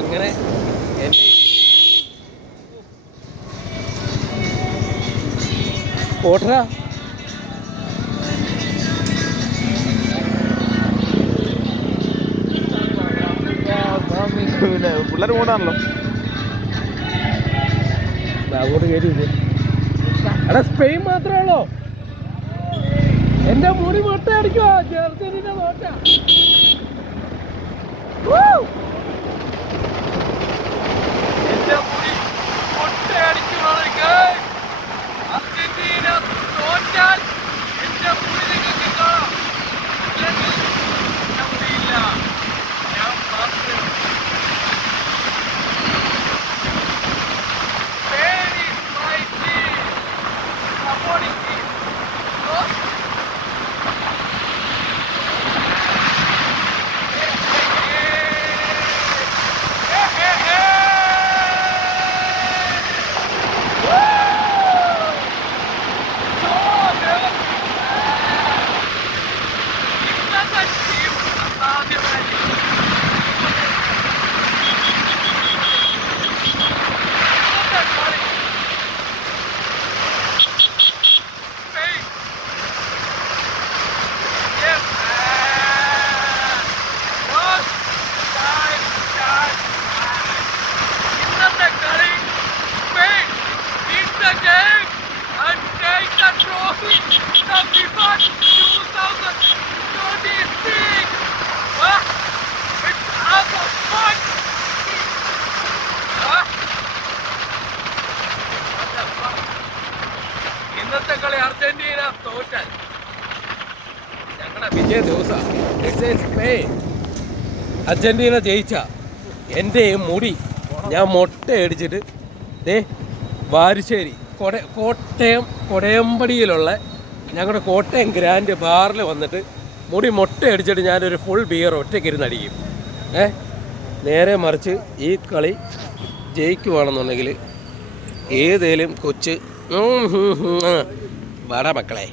അങ്ങനെ എൻ്റെ ഓട്ടറാ പിന്നെ പിള്ളേർ പോകണല്ലോ. അങ്ങോട്ട് കയറി എടാ സ്പെയിൻ മാത്രമേ ഉള്ളൂ. എന്റെ മുടി മൊട്ട അടിക്കുവാ. ജെർസിന്റെ നോട്ട എന്റെ മുടി മൊട്ട അടിക്കുവാണ്. അർജന്റീന തോറ്റാൽ എന്റെ മുടി നിങ്ങൾക്ക് കാണാം. ഇല്ലെങ്കിൽ എന്റെ മുടിയില്ല, ഞാൻ മാത്രമേ. ഇന്നത്തെ കളി അർജന്റീന തോറ്റാൽ ഞങ്ങളുടെ വിജയ ദിവസമാണ്. സ്പെയിൻ അർജന്റീന ജയിച്ച എൻ്റെ മുടി ഞാൻ മൊട്ട അടിച്ചിട്ട് ദേ വാരിശ്ശേരി കോട്ടയം കൊടയമ്പടിയിലുള്ള ഞങ്ങളുടെ കോട്ടയം ഗ്രാൻഡ് ബാറിൽ വന്നിട്ട് മുടി മൊട്ട അടിച്ചിട്ട് ഞാനൊരു ഫുൾ ബിയർ ഒറ്റയ്ക്കിരുന്ന് അടിക്കും. നേരെ മറിച്ച് ഈ കളി ജയിക്കുവാണെന്നുണ്ടെങ്കിൽ ഏതേലും കൊച്ച് വാടാ മക്കളെ.